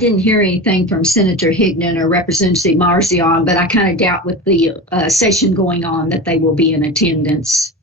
didn't hear anything from Senator Higdon or Representative Marzion, but I kind of doubt with the session going on that they will be in attendance.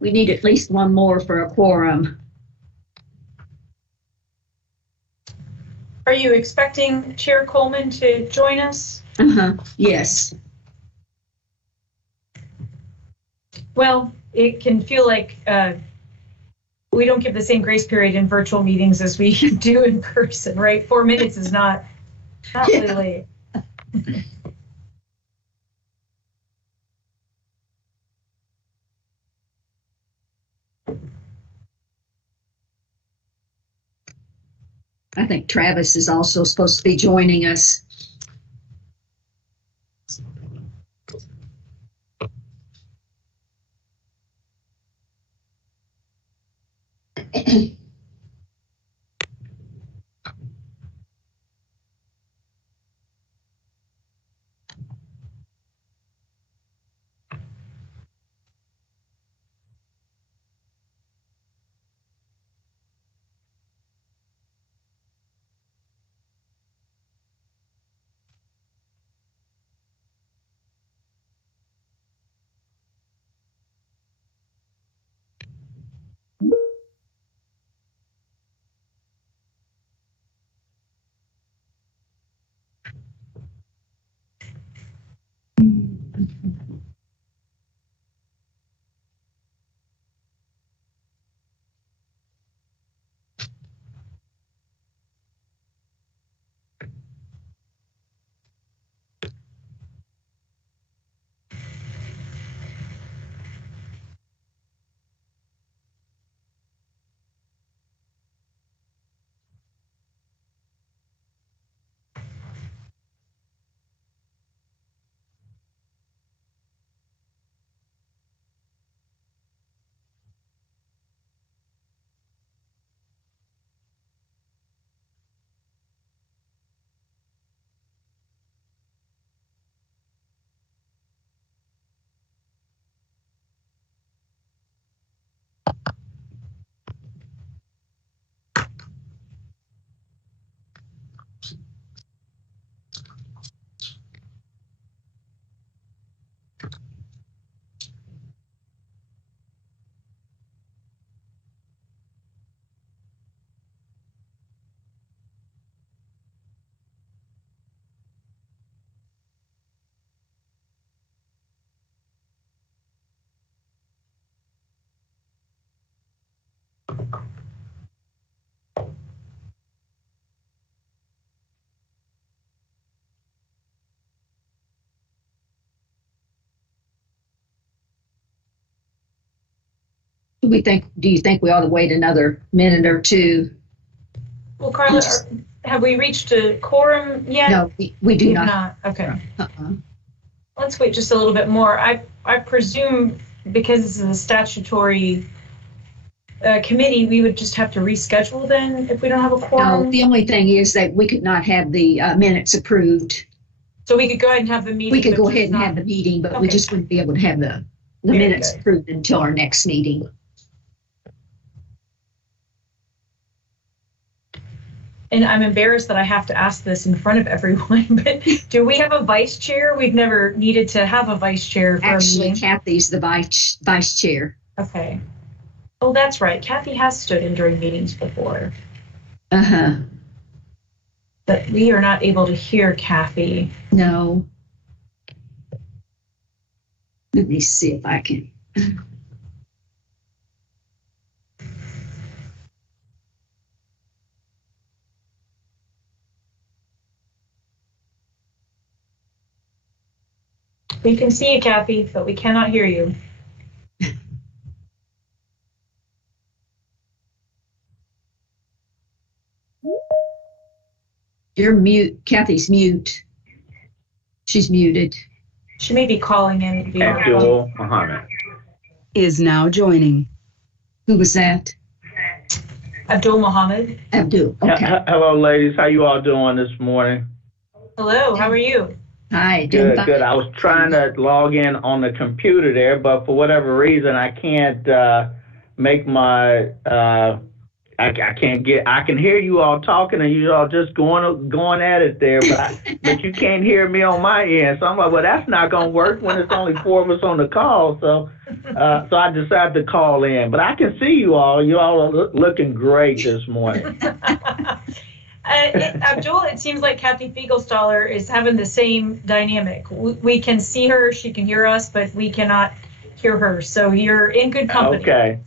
We need at least one more for a quorum. Are you expecting Chair Coleman to join us? Yes. Well, it can feel like we don't give the same grace period in virtual meetings as we do in person, right? 4 minutes is not really late. I think Travis is also supposed to be joining us. Do you think we ought to wait another minute or two? Well, Carla, have we reached a quorum yet? No, we do not. Okay. Let's wait just a little bit more. I presume because this is a statutory committee, we would just have to reschedule then if we don't have a quorum? No, the only thing is that we could not have the minutes approved. So we could go ahead and have the meeting. We could go ahead and have the meeting, but we just wouldn't be able to have the minutes approved until our next meeting. and I'm embarrassed that I have to ask this in front of everyone, but do we have a vice chair? We've never needed to have a vice chair for Actually, a meeting. Kathy's the vice chair. Okay. Oh, that's right. Kathy has stood in during meetings before. Uh-huh. But we are not able to hear Kathy. No. Let me see if I can. We can see you, Kathy, but we cannot hear you. You're mute. Kathy's mute. She's muted. She may be calling in via Abdul Muhammad is now joining. Who was that? Abdul Muhammad. Abdul. Okay. Hello, ladies. How you all doing this morning? Hello, how are you? Hi. Good, good. I was trying to log in on the computer there, but for whatever reason, I can't make my. I can't get. I can hear you all talking, and you all just going at it there, but you can't hear me on my end. So I'm like, well, that's not gonna work when it's only 4 of us on the call. So I decided to call in, but I can see you all. You all are looking great this morning. Abdul, it seems like Kathy Fiegelstaller is having the same dynamic. We can see her, she can hear us, but we cannot hear her. So you're in good company. Okay.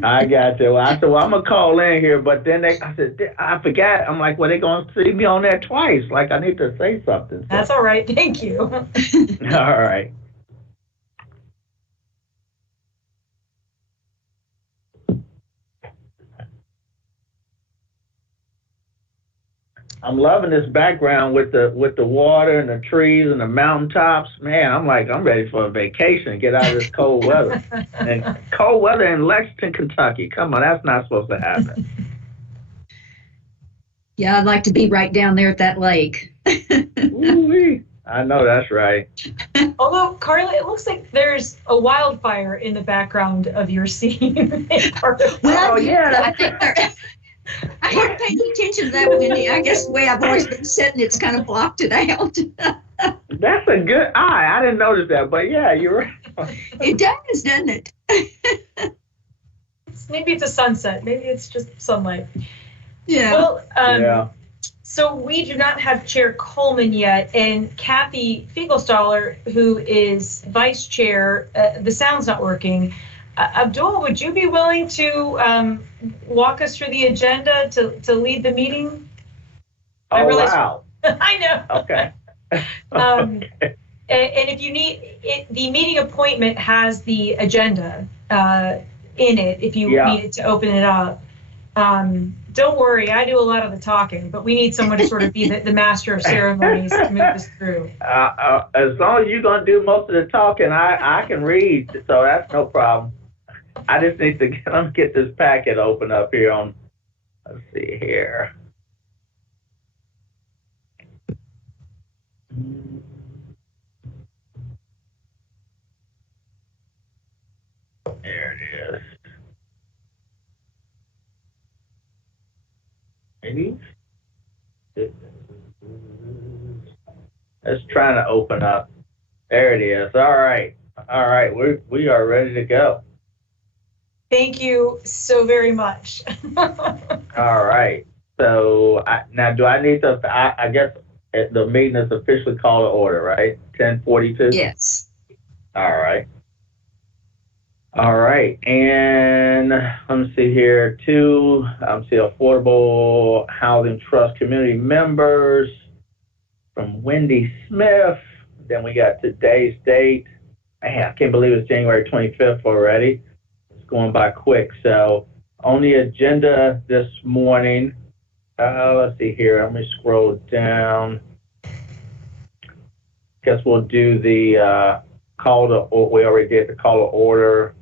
I got you. I said, well, I'm going to call in here, but then I said, I forgot. I'm like, well, they're going to see me on there twice. Like, I need to say something. So. That's all right. Thank you. All right. I'm loving this background with the water and the trees and the mountaintops. Man, I'm ready for a vacation, get out of this cold weather. And cold weather in Lexington, Kentucky. Come on, that's not supposed to happen. Yeah, I'd like to be right down there at that lake. Ooh-wee. I know that's right. Although, Carla, it looks like there's a wildfire in the background of your scene. Well, yeah. I think I haven't paid attention to that, Wendy. I guess the way I've always been sitting, it's kind of blocked it out. That's a good eye. I didn't notice that, but yeah, you're right. It does, doesn't it? Maybe it's a sunset. Maybe it's just sunlight. Yeah. Well, Yeah. So we do not have Chair Coleman yet, and Kathy Fiegelstaller, who is Vice Chair, the sound's not working. Abdul, would you be willing to walk us through the agenda to lead the meeting? Oh, wow. I know. Okay. And if you need it, the meeting appointment has the agenda in it if you needed to open it up. Don't worry, I do a lot of the talking, but we need someone to sort of be the master of ceremonies to move this through. As long as you're going to do most of the talking, I can read, so that's no problem. I just need to get this packet open up here on, let's see here. There it is. Maybe? It's trying to open up. There it is. All right. All right. We are ready to go. Thank you so very much. All right. So now do I need to, I guess the meeting is officially called to order, right? 10:42? Yes. All right. All right. And let me see here. See Affordable Housing Trust community members from Wendy Smith. Then we got today's date. Man, I can't believe it's January 25th already. Going by quick. So on the agenda this morning, let's see here. Let me scroll down. Guess we'll do the we already did the call to order.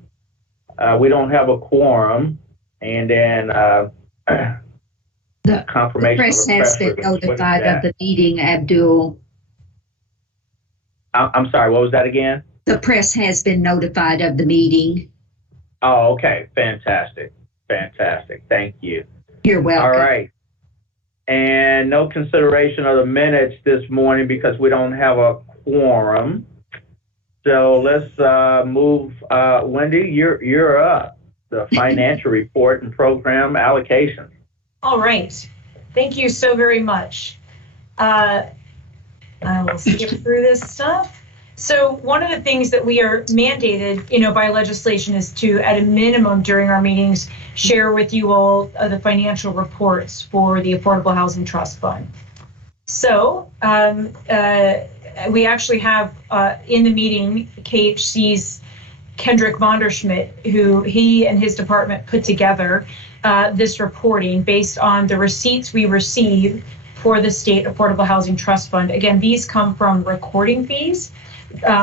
We don't have a quorum. And then The confirmation. The press has been notified of the meeting, Abdul. I'm sorry, what was that again? The press has been notified of the meeting. Oh, okay. Fantastic. Fantastic. Thank you. You're welcome. All right. And no consideration of the minutes this morning because we don't have a quorum. So let's move. Wendy, you're up. The financial report and program allocation. All right. Thank you so very much. I will skip through this stuff. So one of the things that we are mandated, by legislation is to, at a minimum during our meetings, share with you all the financial reports for the Affordable Housing Trust Fund. So we actually have in the meeting KHC's Kendrick Vonderschmidt, who he and his department put together this reporting based on the receipts we receive for the State Affordable Housing Trust Fund. Again, these come from recording fees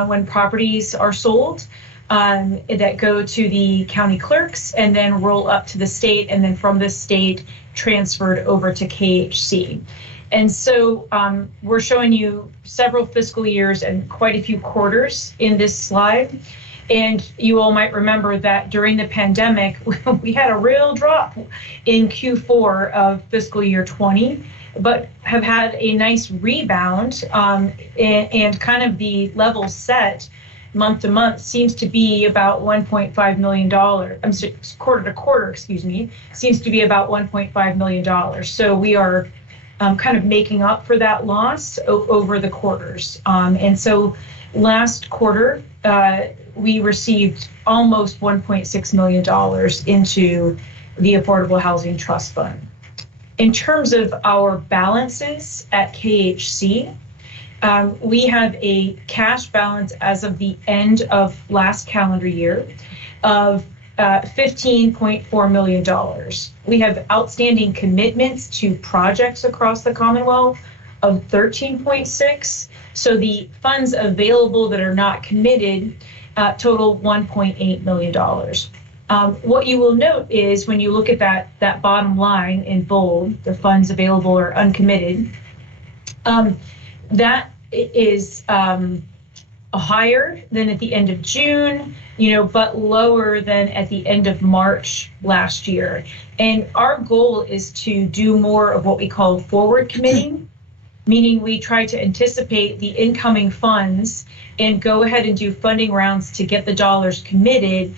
when properties are sold that go to the county clerks and then roll up to the state, and then from the state transferred over to KHC. And so we're showing you several fiscal years and quite a few quarters in this slide. And you all might remember that during the pandemic, we had a real drop in Q4 of fiscal year 20, but have had a nice rebound, and kind of the level set month to month seems to be about $1.5 million. Quarter to quarter, seems to be about $1.5 million. So we are kind of making up for that loss over the quarters. And so last quarter, we received almost $1.6 million into the Affordable Housing Trust Fund. In terms of our balances at KHC, we have a cash balance as of the end of last calendar year of $15.4 million. We have outstanding commitments to projects across the Commonwealth of 13.6. So the funds available that are not committed total $1.8 million. What you will note is when you look at that bottom line in bold, the funds available or uncommitted, that is higher than at the end of June, but lower than at the end of March last year. And our goal is to do more of what we call forward committing, meaning we try to anticipate the incoming funds and go ahead and do funding rounds to get the dollars committed,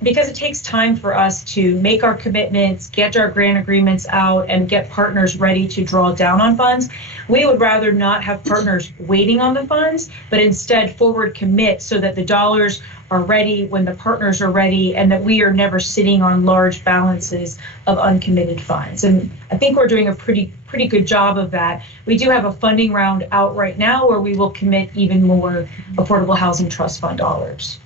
because it takes time for us to make our commitments, get our grant agreements out, and get partners ready to draw down on funds. We would rather not have partners waiting on the funds, but instead forward commit so that the dollars are ready when the partners are ready, and that we are never sitting on large balances of uncommitted funds. And I think we're doing a pretty good job of that. We do have a funding round out right now where we will commit even more Affordable Housing Trust Fund dollars.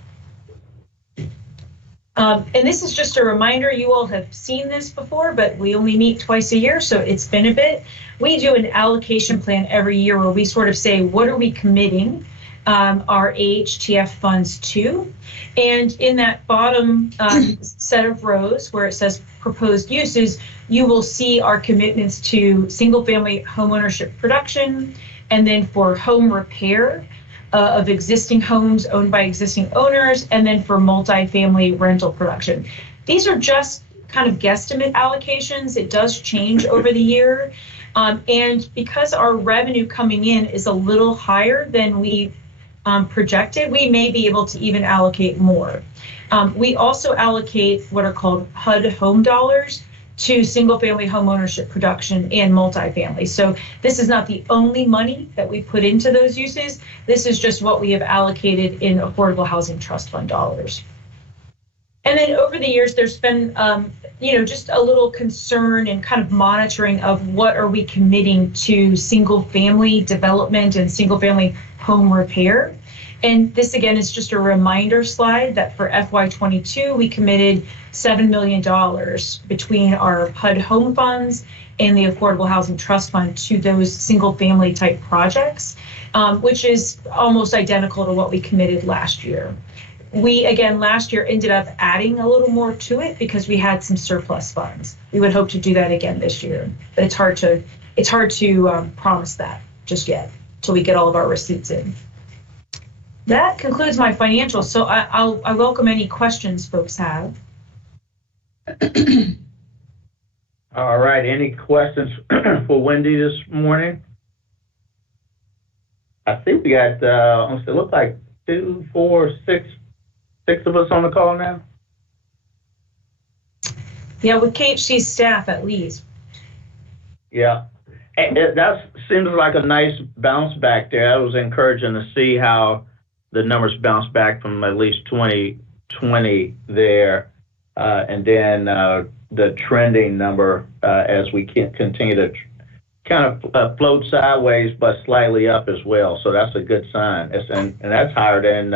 And this is just a reminder, you all have seen this before, but we only meet twice a year, so it's been a bit. We do an allocation plan every year where we sort of say, what are we committing our AHTF funds to? And in that bottom set of rows where it says proposed uses, you will see our commitments to single-family homeownership production, and then for home repair of existing homes owned by existing owners, and then for multifamily rental production. These are just kind of guesstimate allocations. It does change over the year. And because our revenue coming in is a little higher than we projected, we may be able to even allocate more. We also allocate what are called HUD home dollars to single-family home ownership production and multifamily. So this is not the only money that we put into those uses. This is just what we have allocated in Affordable Housing Trust Fund dollars. And then over the years, there's been, just a little concern and kind of monitoring of what are we committing to single-family development and single-family home repair. And this, again, is just a reminder slide that for FY22, we committed $7 million between our HUD home funds and the Affordable Housing Trust Fund to those single-family type projects, which is almost identical to what we committed last year. We, again, last year ended up adding a little more to it because we had some surplus funds. We would hope to do that again this year, but it's hard to promise that just yet till we get all of our receipts in. That concludes my financials. So I welcome any questions folks have. All right, any questions for Wendy this morning? I think we got, it looks like 2, 4, 6 of us on the call now. Yeah, with KHC staff at least. Yeah, that seems like a nice bounce back there. That was encouraging to see how the numbers bounced back from at least 2020 there, and then the trending number as we can continue to kind of float sideways but slightly up as well. So that's a good sign. And that's higher than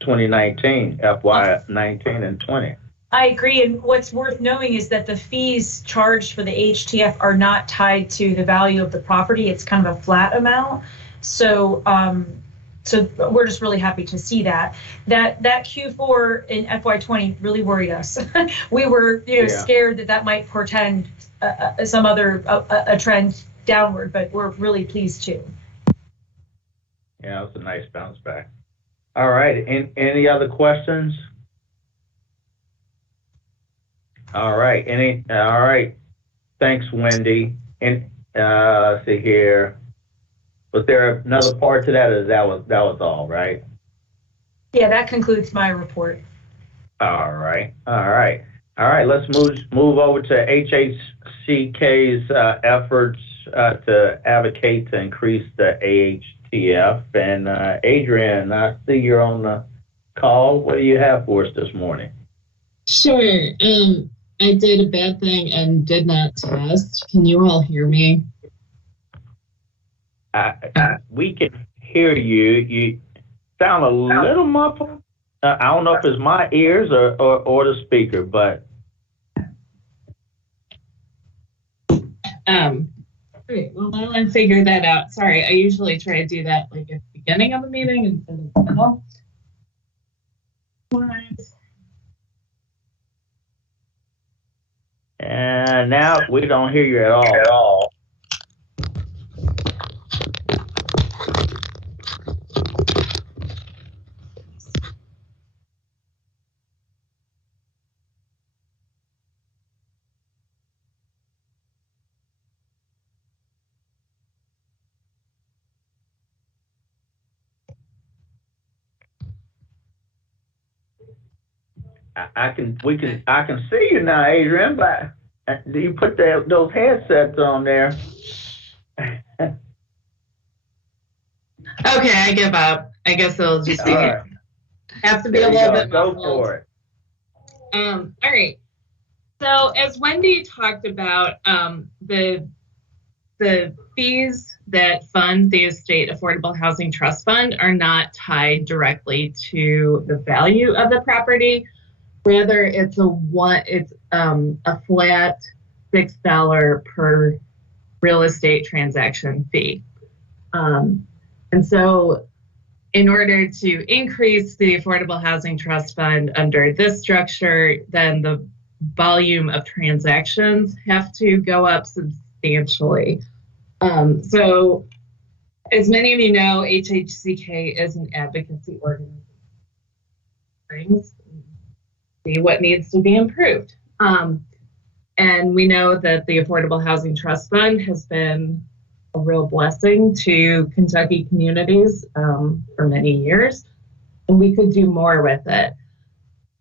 2019, FY 19 and 20. I agree, and what's worth knowing is that the fees charged for the HTF are not tied to the value of the property. It's kind of a flat amount. So so we're just really happy to see that Q4 in FY20 really worried us. We were scared that might portend some other a trend downward, but we're really pleased too. Yeah, it's a nice bounce back. All right, any other questions? All right. All right. Thanks, Wendy. And let's see here. Was there another part to that, or that was all, right? Yeah, that concludes my report. All right. Let's move over to HHCK's efforts to advocate to increase the AHTF. And Adrian, I see you're on the call. What do you have for us this morning? Sure. I did a bad thing and did not test. Can you all hear me? We can hear you. You sound a little muffled. I don't know if it's my ears or the speaker, but. Great. Well, I'll figure that out. Sorry, I usually try to do that like at the beginning of the meeting instead of the middle. And now we don't hear you at all. I can see you now, Adrian, but do you put those headsets on there? Okay, I give up. I guess it'll just be, right. Have to be a little bit Go muffled. for it. All right. So as Wendy talked about, the fees that fund the Estate Affordable Housing Trust Fund are not tied directly to the value of the property. Rather, it's a flat $6 per real estate transaction fee. And so in order to increase the Affordable Housing Trust Fund under this structure, then the volume of transactions have to go up substantially. So as many of you know, HHCK is an advocacy organization. See what needs to be improved. And we know that the Affordable Housing Trust Fund has been a real blessing to Kentucky communities for many years, and we could do more with it.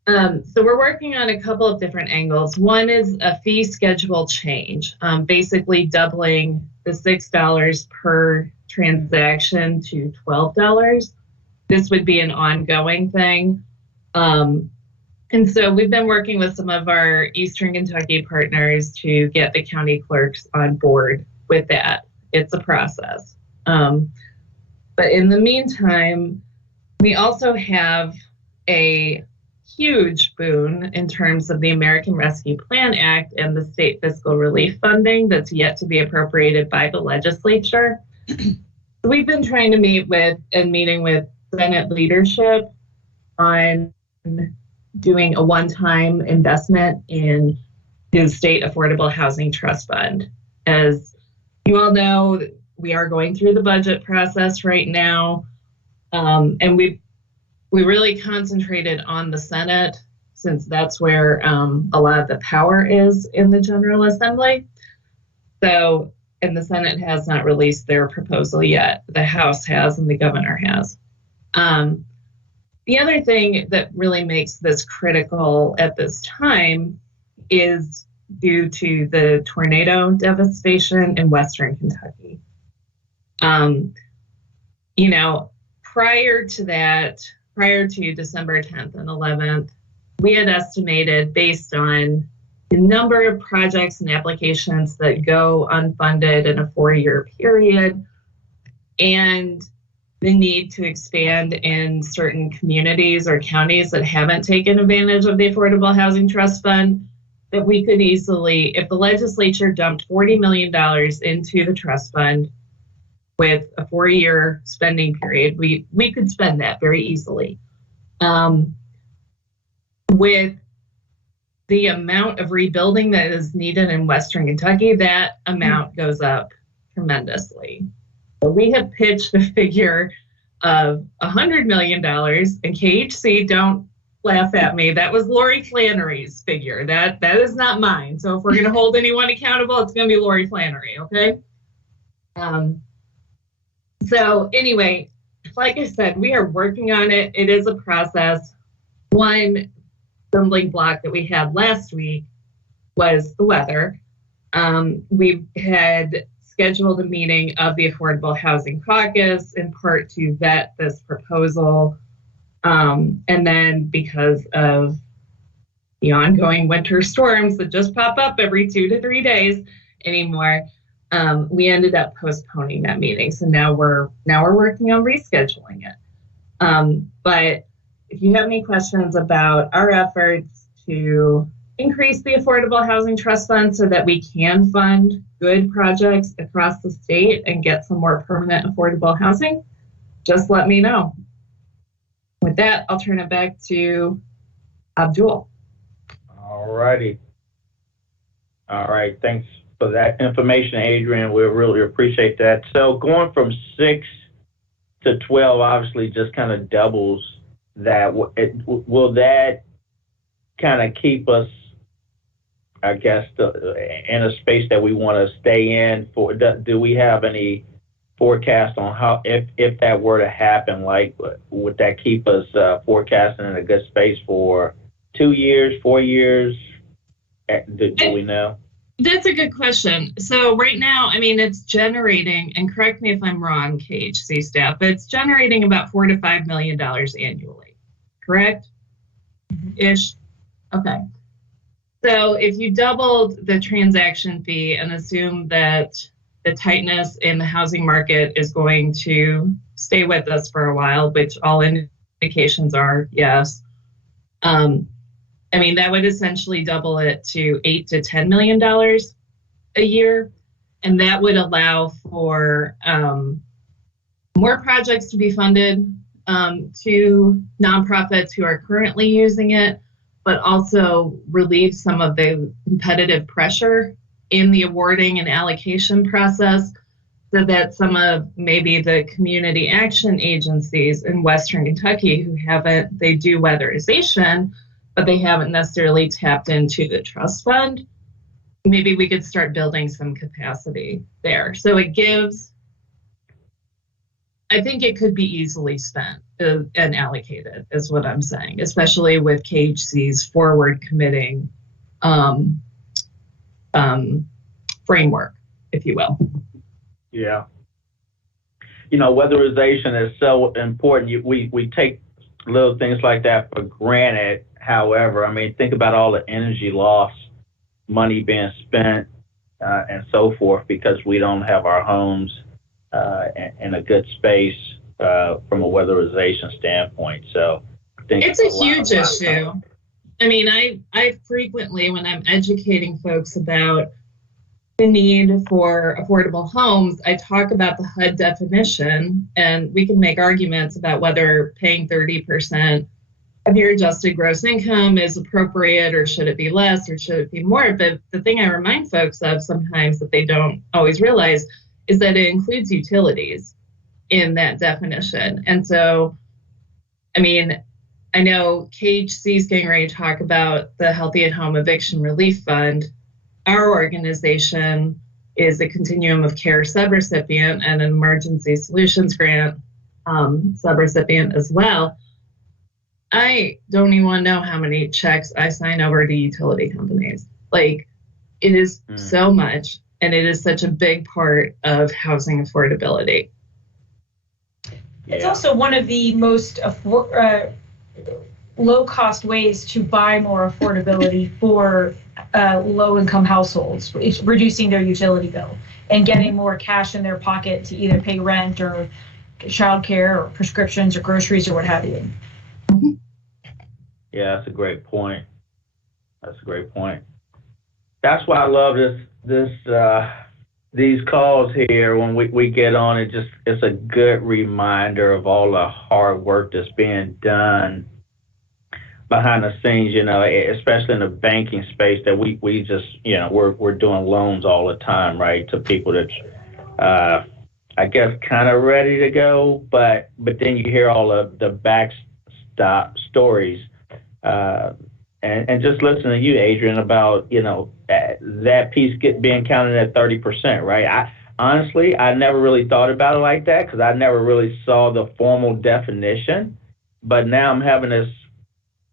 So we're working on a couple of different angles. One is a fee schedule change, basically doubling the $6 per transaction to $12. This would be an ongoing thing. And so we've been working with some of our Eastern Kentucky partners to get the county clerks on board with that. It's a process. But in the meantime, we also have a huge boon in terms of the American Rescue Plan Act and the state fiscal relief funding that's yet to be appropriated by the legislature. We've been trying to meeting with Senate leadership on doing a one-time investment in the State Affordable Housing Trust Fund. As you all know, we are going through the budget process right now, and we really concentrated on the Senate since that's where a lot of the power is in the General Assembly. So, and the Senate has not released their proposal yet. The House has and the governor has. The other thing that really makes this critical at this time is due to the tornado devastation in Western Kentucky. Prior to that, prior to December 10th and 11th, we had estimated, based on the number of projects and applications that go unfunded in a 4-year period, and the need to expand in certain communities or counties that haven't taken advantage of the Affordable Housing Trust Fund, that we could easily, if the legislature dumped $40 million into the trust fund with a 4-year spending period, we could spend that very easily. With the amount of rebuilding that is needed in Western Kentucky, that amount goes up tremendously. So we have pitched a figure of $100 million, and KHC, don't laugh at me, that was Lori Flannery's figure. That is not mine. So if we're going to hold anyone accountable, it's going to be Lori Flannery, okay? So anyway, like I said, we are working on it. It is a process. One stumbling block that we had last week was the weather. We had scheduled a meeting of the Affordable Housing Caucus in part to vet this proposal. And then because of the ongoing winter storms that just pop up every 2 to 3 days anymore, we ended up postponing that meeting. So now we're working on rescheduling it. But if you have any questions about our efforts to increase the Affordable Housing Trust Fund so that we can fund good projects across the state and get some more permanent affordable housing, just let me know. With that, I'll turn it back to Abdul. All righty. All right. Thanks for that information, Adrian. We really appreciate that. So going from 6 to 12 obviously just kind of doubles that. Will that kind of keep us, I guess, in a space that we want to stay in? Do we have any forecast on how, if that were to happen, like, would that keep us forecasting in a good space for 2 years, 4 years? Do we know? That's a good question. So right now, I mean, it's generating, and correct me if I'm wrong, KHC staff, but it's generating about $4 to $5 million annually, correct? Ish. Okay. So if you doubled the transaction fee and assume that the tightness in the housing market is going to stay with us for a while, which all indications are yes. I mean, that would essentially double it to $8 to $10 million a year. And that would allow for more projects to be funded to nonprofits who are currently using it, but also relieve some of the competitive pressure in the awarding and allocation process, so that some of maybe the community action agencies in Western Kentucky they do weatherization, but they haven't necessarily tapped into the trust fund. Maybe we could start building some capacity there. So I think it could be easily spent and allocated, is what I'm saying, especially with KHC's forward committing framework, if you will. Yeah. Weatherization is so important. We take little things like that for granted. However, I mean, think about all the energy loss, money being spent, and so forth, because we don't have our homes in a good space from a weatherization standpoint. So I think it's a huge issue. I mean, I frequently, when I'm educating folks about the need for affordable homes, I talk about the HUD definition, and we can make arguments about whether paying 30% of your adjusted gross income is appropriate, or should it be less, or should it be more. But the thing I remind folks of sometimes that they don't always realize is that it includes utilities in that definition. And so, I mean, I know KHC is getting ready to talk about the Healthy at Home Eviction Relief Fund. Our organization is a Continuum of Care subrecipient and an Emergency Solutions Grant subrecipient as well. I don't even want to know how many checks I sign over to utility companies. Like, it is so much, and it is such a big part of housing affordability. It's also one of the most low-cost ways to buy more affordability for low-income households. It's reducing their utility bill and getting more cash in their pocket to either pay rent or childcare or prescriptions or groceries or what have you. Yeah, that's a great point. That's why I love these calls here when we get on. It's a good reminder of all the hard work that's being done behind the scenes, especially in the banking space, that we just, we're doing loans all the time, right, to people that I guess kind of ready to go, but then you hear all of the backstop stories. And just listen to you, Adrian, about, that piece being counted at 30%, right? I never really thought about it like that because I never really saw the formal definition. But now I'm having this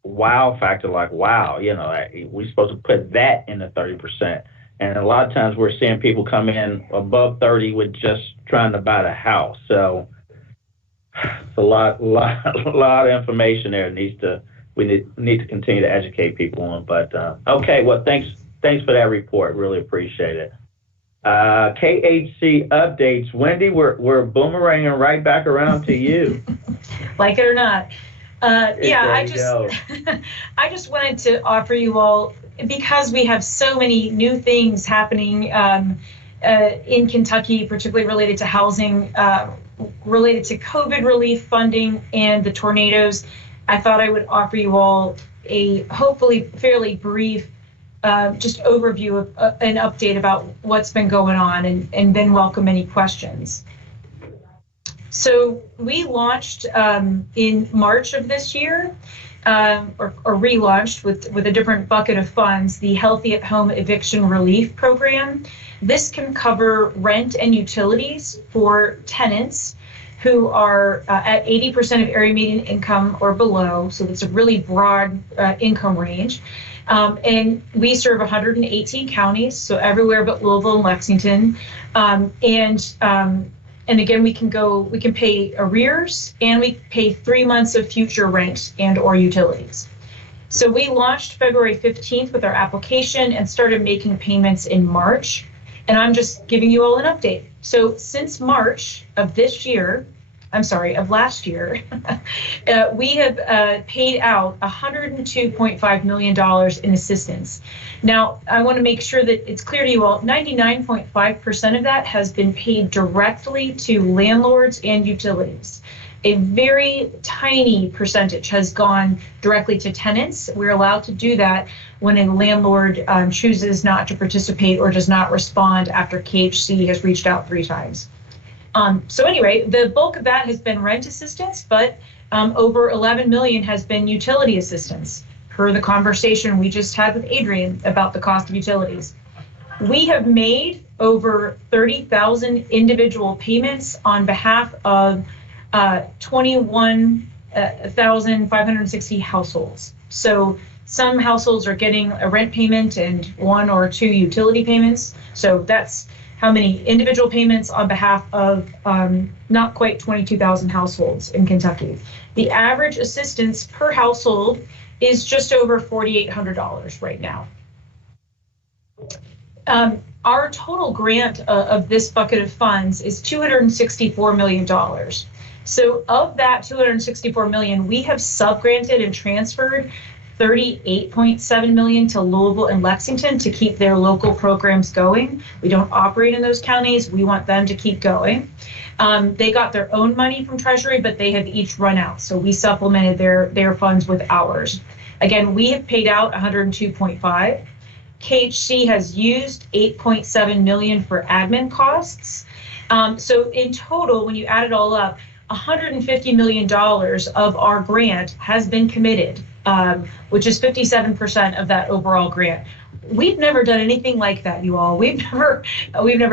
wow factor, like, wow, we're supposed to put that in the 30%. And a lot of times we're seeing people come in above 30 with just trying to buy the house. So it's a lot of information there we need to continue to educate people on. But okay, well, thanks for that report. Really appreciate it. KHC Updates, Wendy, we're boomeranging right back around to you. Like it or not. I just wanted to offer you all, because we have so many new things happening in Kentucky, particularly related to housing, related to COVID relief funding and the tornadoes. I thought I would offer you all a hopefully fairly brief just overview of an update about what's been going on, and then welcome any questions. So we launched in March of this year, or relaunched with a different bucket of funds, the Healthy at Home Eviction Relief Program. This can cover rent and utilities for tenants who are at 80% of area median income or below. So it's a really broad income range. And we serve 118 counties, so everywhere but Louisville and Lexington. And again, we can pay arrears, and we pay 3 months of future rent and or utilities. So we launched February 15th with our application and started making payments in March. And I'm just giving you all an update. So since March of last year, we have paid out $102.5 million in assistance. Now, I want to make sure that it's clear to you all, 99.5% of that has been paid directly to landlords and utilities. A very tiny percentage has gone directly to tenants. We're allowed to do that when a landlord chooses not to participate or does not respond after KHC has reached out 3 times. So anyway, the bulk of that has been rent assistance, but over 11 million has been utility assistance, per the conversation we just had with Adrian about the cost of utilities. We have made over 30,000 individual payments on behalf of 21,560 households. So some households are getting a rent payment and 1 or 2 utility payments. So that's how many individual payments on behalf of not quite 22,000 households in Kentucky. The average assistance per household is just over $4,800 right now. Our total grant of this bucket of funds is $264 million. So of that $264 million, we have subgranted and transferred $38.7 million to Louisville and Lexington to keep their local programs going. We don't operate in those counties. We want them to keep going. They got their own money from Treasury, but they have each run out. So we supplemented their funds with ours. Again, we have paid out $102.5. KHC has used $8.7 million for admin costs. So in total, when you add it all up, $150 million of our grant has been committed, which is 57% of that overall grant. We've never done anything like that, you all. We've never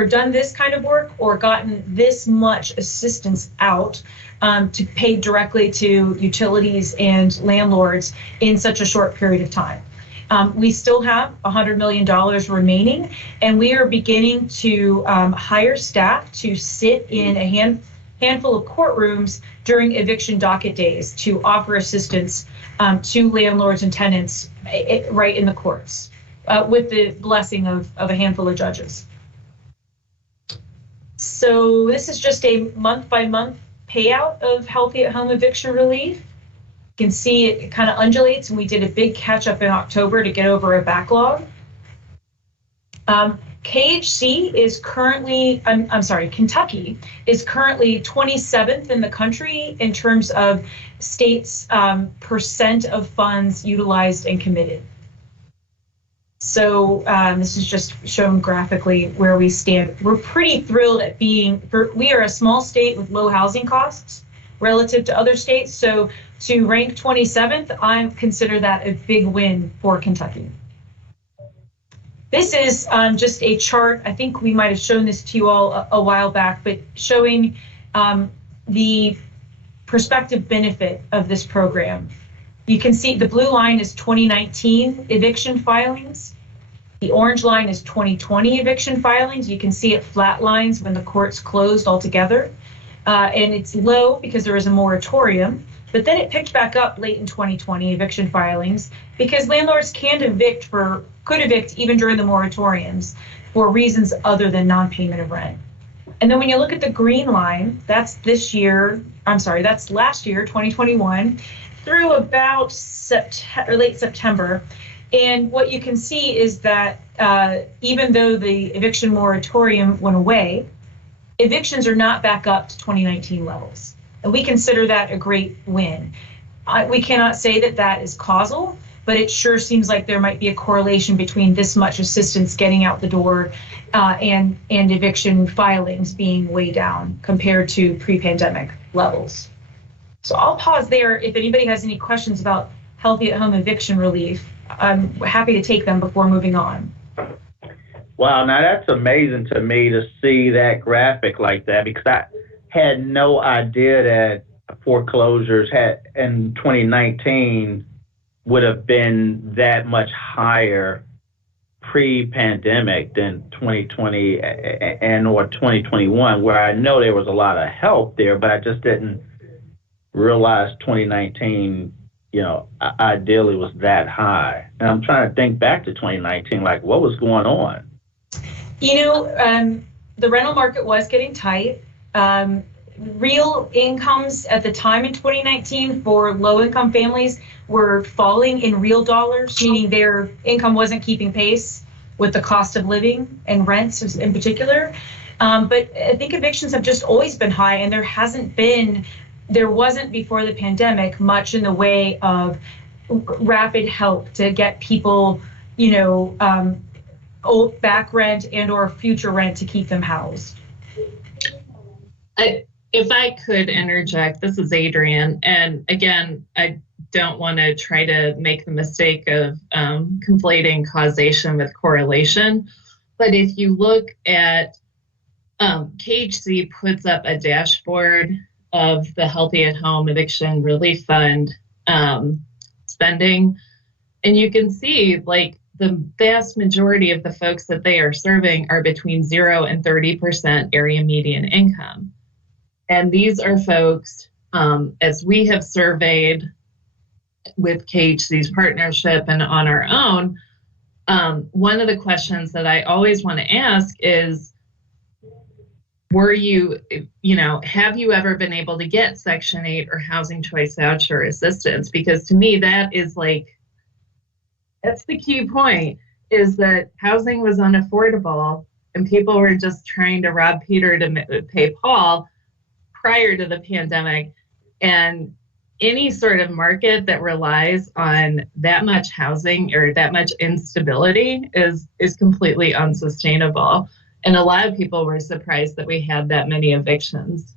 done this kind of work or gotten this much assistance out to pay directly to utilities and landlords in such a short period of time. We still have $100 million remaining, and we are beginning to hire staff to sit in a handful of courtrooms during eviction docket days to offer assistance to landlords and tenants right in the courts with the blessing of a handful of judges. So this is just a month-by-month payout of Healthy at Home eviction relief. You can see it kind of undulates, and we did a big catch up in October to get over a backlog. KHC is currently, Kentucky is currently 27th in the country in terms of states' percent of funds utilized and committed. So this is just shown graphically where we stand. We're pretty thrilled at we are a small state with low housing costs relative to other states. So to rank 27th, I consider that a big win for Kentucky. This is just a chart. I think we might have shown this to you all a while back, but showing the prospective benefit of this program. You can see the blue line is 2019 eviction filings. The orange line is 2020 eviction filings. You can see it flat lines when the courts closed altogether. And it's low because there was a moratorium. But then it picked back up late in 2020 eviction filings because landlords could evict even during the moratoriums for reasons other than non-payment of rent. And then when you look at the green line, that's last year, 2021, through about late September. And what you can see is that even though the eviction moratorium went away, evictions are not back up to 2019 levels. And we consider that a great win. We cannot say that that is causal, but it sure seems like there might be a correlation between this much assistance getting out the door and eviction filings being way down compared to pre-pandemic levels. So I'll pause there. If anybody has any questions about Healthy at Home eviction relief, I'm happy to take them before moving on. Wow, now that's amazing to me to see that graphic like that, because I had no idea that foreclosures in 2019 would have been that much higher pre-pandemic than 2020 and or 2021, where I know there was a lot of help there, but I just didn't realize 2019, ideally was that high. And I'm trying to think back to 2019, like what was going on? The rental market was getting tight. Real incomes at the time in 2019 for low-income families were falling in real dollars, meaning their income wasn't keeping pace with the cost of living and rents in particular. But I think evictions have just always been high, and there wasn't before the pandemic much in the way of rapid help to get people, old back rent and or future rent to keep them housed. If I could interject, this is Adrienne, and again, I don't want to try to make the mistake of conflating causation with correlation, but if you look at KHC puts up a dashboard of the Healthy at Home Eviction Relief Fund spending, and you can see like the vast majority of the folks that they are serving are between 0 and 30% area median income. And these are folks, as we have surveyed with KHC's partnership and on our own, one of the questions that I always want to ask is, have you ever been able to get Section 8 or Housing Choice Voucher assistance? Because to me, that's the key point, is that housing was unaffordable and people were just trying to rob Peter to pay Paul prior to the pandemic. And any sort of market that relies on that much housing or that much instability is completely unsustainable. And a lot of people were surprised that we had that many evictions.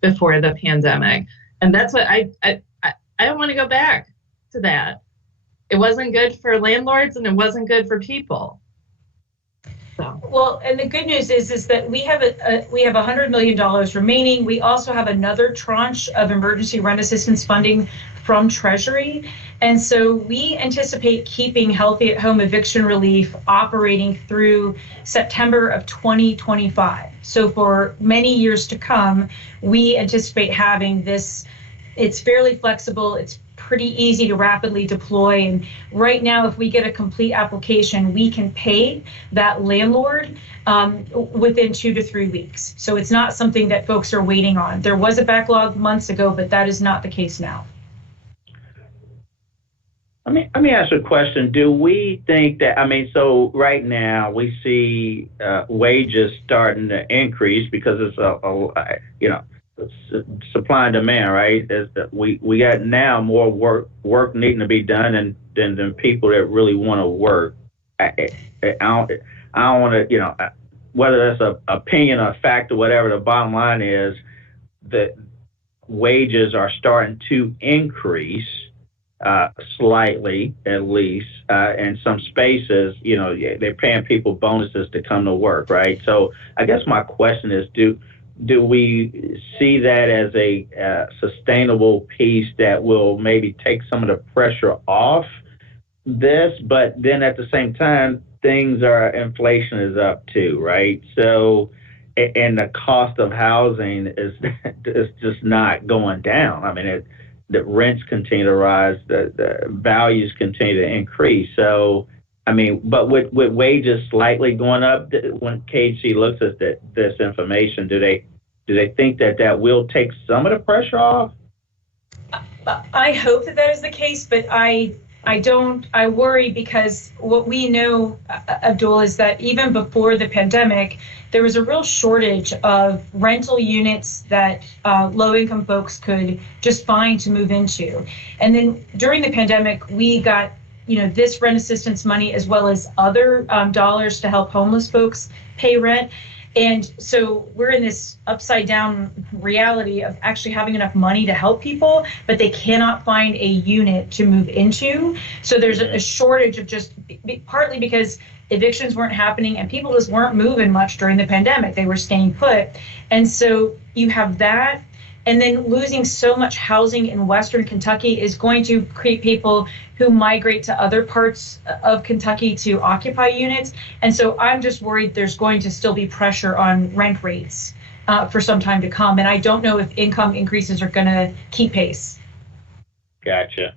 before the pandemic. And that's what I don't want to go back to that. It wasn't good for landlords and it wasn't good for people. So. Well, and the good news is that we have $100 million remaining. We also have another tranche of emergency rent assistance funding from Treasury. And so we anticipate keeping Healthy at Home eviction relief operating through September of 2025. So for many years to come, we anticipate having this. It's fairly flexible. It's pretty easy to rapidly deploy. And right now, if we get a complete application, we can pay that landlord within 2 to 3 weeks. So it's not something that folks are waiting on. There was a backlog months ago, but that is not the case now. Let me ask you a question. Do we think that, so right now we see wages starting to increase because it's supply and demand, right? We got now more work needing to be done than people that really want to work. I don't want to, whether that's an opinion or fact or whatever, the bottom line is that wages are starting to increase slightly, at least, in some spaces. They're paying people bonuses to come to work, right? So I guess my question is, do we see that as a sustainable piece that will maybe take some of the pressure off this? But then at the same time, inflation is up too, right? So, and the cost of housing is just not going down. The rents continue to rise, the values continue to increase. So, but with wages slightly going up, when KHC looks at this information, do they think that will take some of the pressure off? I hope that is the case, but I worry because what we know, Abdul, is that even before the pandemic, there was a real shortage of rental units that low-income folks could just find to move into. And then during the pandemic, we got this rent assistance money as well as other dollars to help homeless folks pay rent. And so we're in this upside down reality of actually having enough money to help people, but they cannot find a unit to move into. So there's a shortage of just partly because evictions weren't happening and people just weren't moving much during the pandemic. They were staying put. And so you have that. And then losing so much housing in Western Kentucky is going to create people who migrate to other parts of Kentucky to occupy units. And so I'm just worried there's going to still be pressure on rent rates for some time to come. And I don't know if income increases are going to keep pace. Gotcha.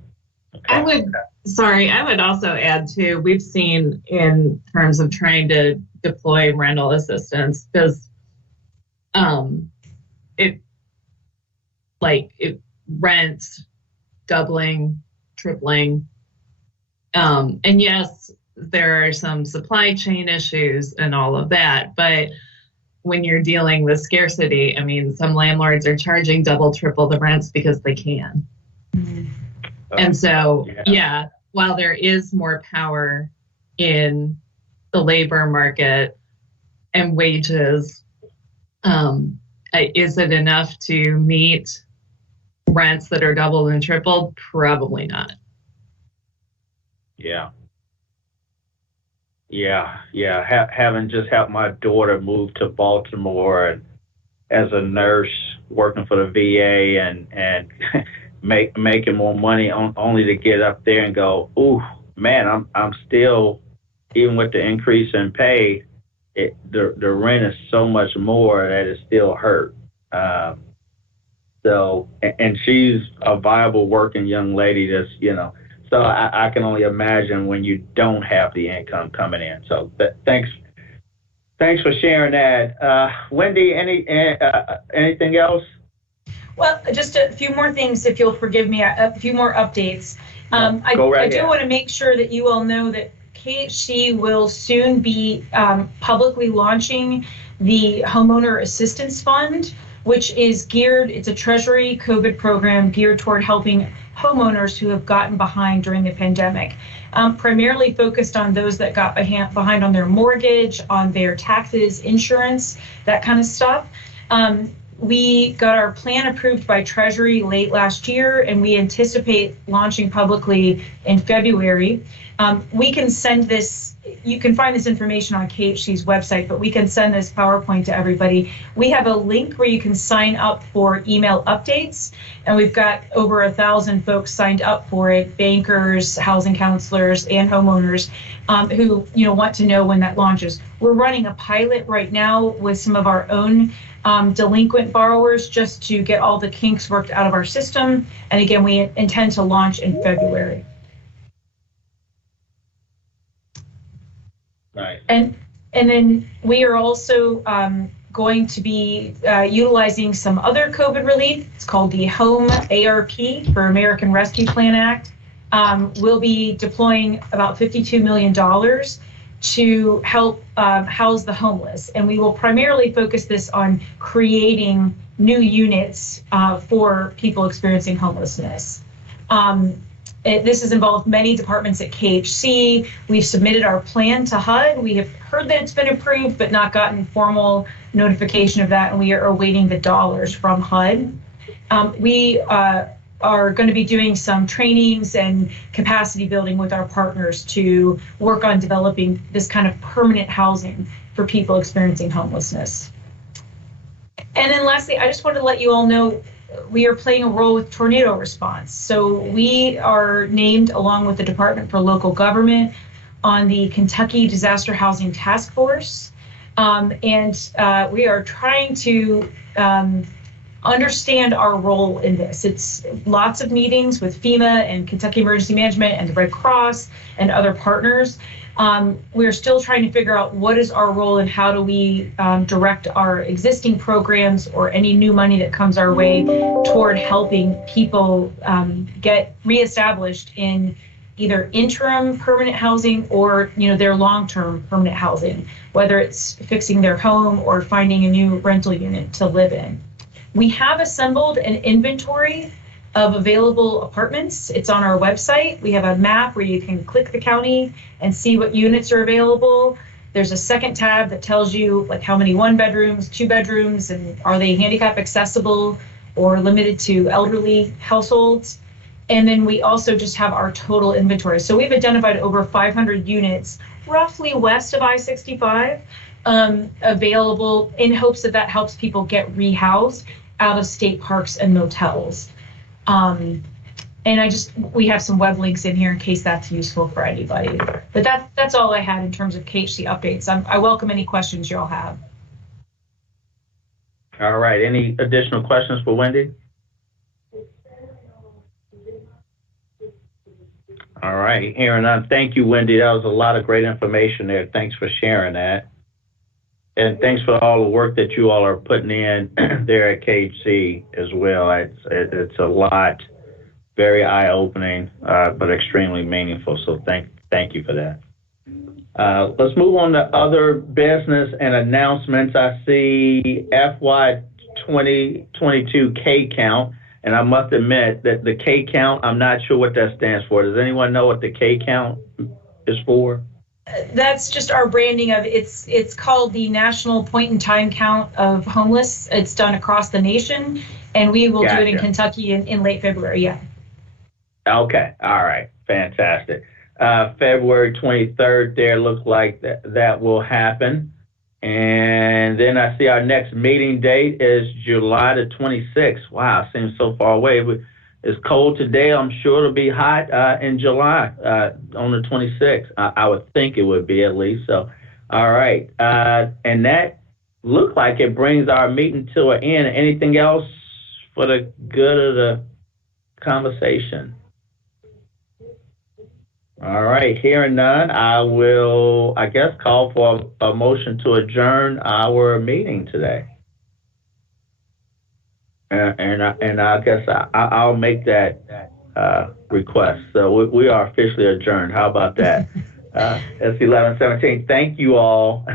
Okay. I would also add too, we've seen in terms of trying to deploy rental assistance, because rents doubling, tripling. And yes, there are some supply chain issues and all of that, but when you're dealing with scarcity, some landlords are charging double, triple the rents because they can. Mm-hmm. And so, while there is more power in the labor market and wages, is it enough to meet rents that are doubled and tripled? Probably not. Having just helped my daughter move to Baltimore and as a nurse working for the VA and making more money only to get up there and go, ooh, man, I'm still, even with the increase in pay, the rent is so much more that it still hurt. So, and she's a viable working young lady that's, so I can only imagine when you don't have the income coming in. So thanks for sharing that. Wendy, anything else? Well, just a few more things, if you'll forgive me, a few more updates. I do want to make sure that you all know that KHC will soon be publicly launching the Homeowner Assistance Fund, which is it's a Treasury COVID program geared toward helping homeowners who have gotten behind during the pandemic, primarily focused on those that got behind on their mortgage, on their taxes, insurance, that kind of stuff. We got our plan approved by Treasury late last year, and we anticipate launching publicly in February. We can send this, you can find this information on KHC's website, but we can send this PowerPoint to everybody. We have a link where you can sign up for email updates, and we've got over 1,000 folks signed up for it, bankers, housing counselors, and homeowners who want to know when that launches. We're running a pilot right now with some of our own delinquent borrowers just to get all the kinks worked out of our system. And again, we intend to launch in February. Nice. And then we are also going to be utilizing some other COVID relief. It's called the Home ARP for American Rescue Plan Act. We'll be deploying about $52 million to help house the homeless. And we will primarily focus this on creating new units for people experiencing homelessness. This has involved many departments at KHC. We've submitted our plan to HUD. We have heard that it's been approved, but not gotten formal notification of that, and we are awaiting the dollars from HUD. We are going to be doing some trainings and capacity building with our partners to work on developing this kind of permanent housing for people experiencing homelessness. And then lastly, I just wanted to let you all know we are playing a role with tornado response. So we are named, along with the Department for Local Government, on the Kentucky Disaster Housing Task Force. And we are trying to understand our role in this. It's lots of meetings with FEMA and Kentucky Emergency Management and the Red Cross and other partners. We're still trying to figure out what is our role and how do we direct our existing programs or any new money that comes our way toward helping people get reestablished in either interim permanent housing or their long-term permanent housing, whether it's fixing their home or finding a new rental unit to live in. We have assembled an inventory of available apartments. It's on our website. We have a map where you can click the county and see what units are available. There's a second tab that tells you like how many 1 bedrooms, 2 bedrooms, and are they handicap accessible or limited to elderly households. And then we also just have our total inventory. So we've identified over 500 units roughly west of I-65 available in hopes that helps people get rehoused out of state parks and motels. And we have some web links in here in case that's useful for anybody. But that's all I had in terms of KHC updates. I welcome any questions y'all have. All right. Any additional questions for Wendy? All right. Hearing none. Thank you, Wendy. That was a lot of great information there. Thanks for sharing that. And thanks for all the work that you all are putting in there at KHC as well. It's a lot, very eye-opening, but extremely meaningful. So thank you for that. Let's move on to other business and announcements. I see FY 2022 K count, and I must admit that the K count, I'm not sure what that stands for. Does anyone know what the K count is for? That's just our branding of it's called the National Point in Time Count of Homeless. It's done across the nation, and we will do it in Kentucky in late February. Yeah. Okay. All right. Fantastic. February 23rd there looks like that will happen. And then I see our next meeting date is July the 26th. Wow, seems so far away. It's cold today. I'm sure it'll be hot in July on the 26th. I would think it would be at least. So, all right. And that looks like it brings our meeting to an end. Anything else for the good of the conversation? All right. Hearing none, I will, I guess, call for a motion to adjourn our meeting today. And I guess I'll make that request. So we are officially adjourned. How about that? It's 11:17. Thank you all.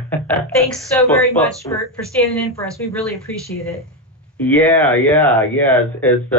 Thanks so very much for standing in for us. We really appreciate it. Yeah. It's